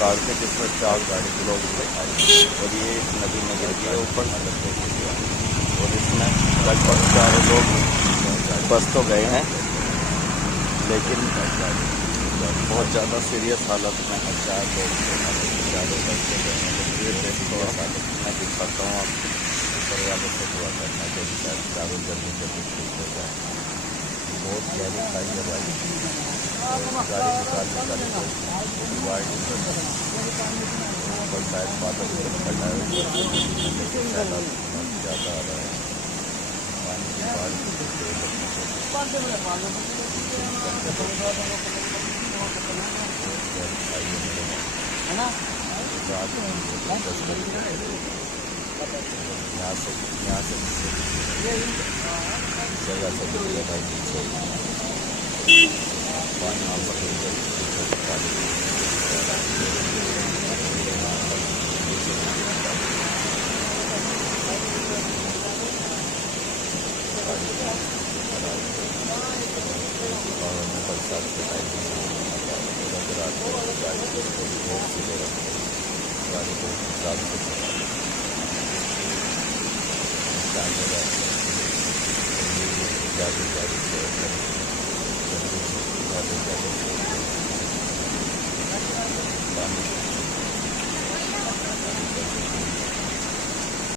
Car थे जिसमें 4 गाड़ी के लोग थे और ये एक नदी में गिर गया ऊपर और इसमें लगभग 4 लोग बच तो गए हैं लेकिन बहुत ज़्यादा सीरियस हालत में है। 4 लोग चारों बच के गए हैं। तस्वीर देखो हालत मैं दिखाता हूँ आप ऊपर वाले से दुआ करना कि चारों जल्दी जल्दी ठीक हो जाए। बहुत गहरी खाई है भाई। गाड़ी निकालने का वाइट ऊपर शायद बादल फटा है लेकिन सैलाब ज़्यादा आ रहा है। पानी की यहाँ से जगह से निकले भाई पीछे पानी यहाँ पर बरसात के टाइम गाड़ी बहुत सी गाड़ी को हिसाब से गाड़ी से